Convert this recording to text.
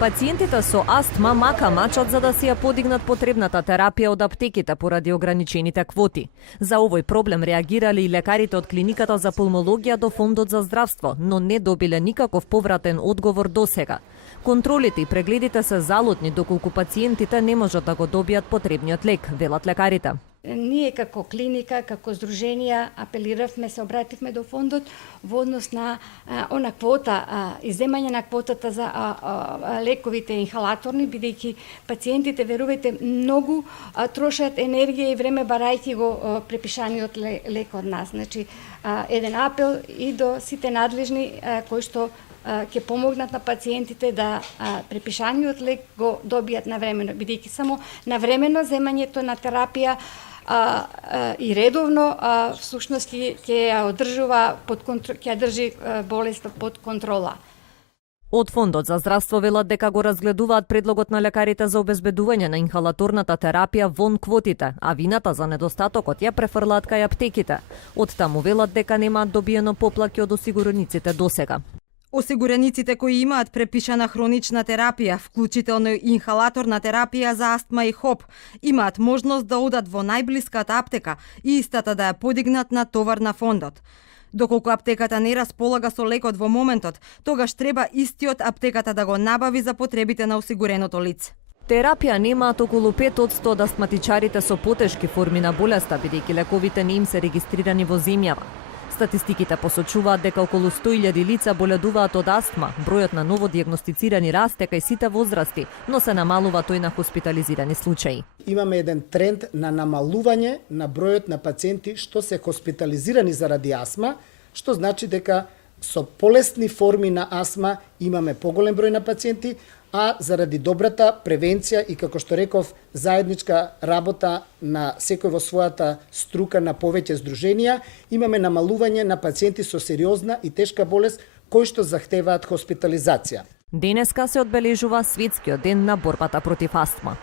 Пациентите со астма мака мачат за да си ја подигнат потребната терапија од аптеките поради ограничените квоти. За овој проблем реагирале и лекарите од клиниката за пулмологија до Фондот за здравство, но не добиле никаков повратен одговор досега. Контролите и прегледите се залудни доколку пациентите не можат да го добијат потребниот лек, велат лекарите. Ние како клиника, како здруженија апелиравме, се обративме до фондот во однос на она квота, иземање на квотата за лековите инхалаторни, бидејќи пациентите, верувајте, многу трошат енергија и време барајќи го препишаниот лек од нас. Значи, еден апел и до сите надлежни кои што ќе помогнат на пациентите да препишаниот лек го добијат навремено, бидејќи само навремено земањето на терапија и редовно всушност ќе ја одржува ќе ја држи болеста под контрола. Од Фондот за здравство велат дека го разгледуваат предлогот на лекарите за обезбедување на инхалаторната терапија вон квотите, а вината за недостатокот ја префрлаат кај аптеките. Од таму велат дека немаат добиено поплаќи од осигурениците досега. Осигурениците кои имаат препишана хронична терапија, вклучително инхалаторна терапија за астма и ХОП, имаат можност да одат во најблиската аптека и истата да ја подигнат на товар на фондот. Доколку аптеката не располага со лекот во моментот, тогаш треба истиот аптеката да го набави за потребите на осигуреното лице. Терапија немаат околу 5% од астматичарите со потешки форми на болеста, бидејќи лековите не им се регистрирани во земјава. Статистиките посочуваат дека околу 100.000 лица боледуваат од астма. Бројот на новодиагностицирани расте кај сите возрасти, но се намалува тој на хоспитализирани случаи. Имаме еден тренд на намалување на бројот на пациенти што се хоспитализирани заради астма, што значи дека со полесни форми на астма имаме поголем број на пациенти, а заради добрата превенција и, како што реков, заедничка работа на секој во својата струка на повеќе здруженија, имаме намалување на пациенти со сериозна и тешка болест кои што захтеваат хоспитализација. Денеска се одбележува Светскиот ден на борбата против астма.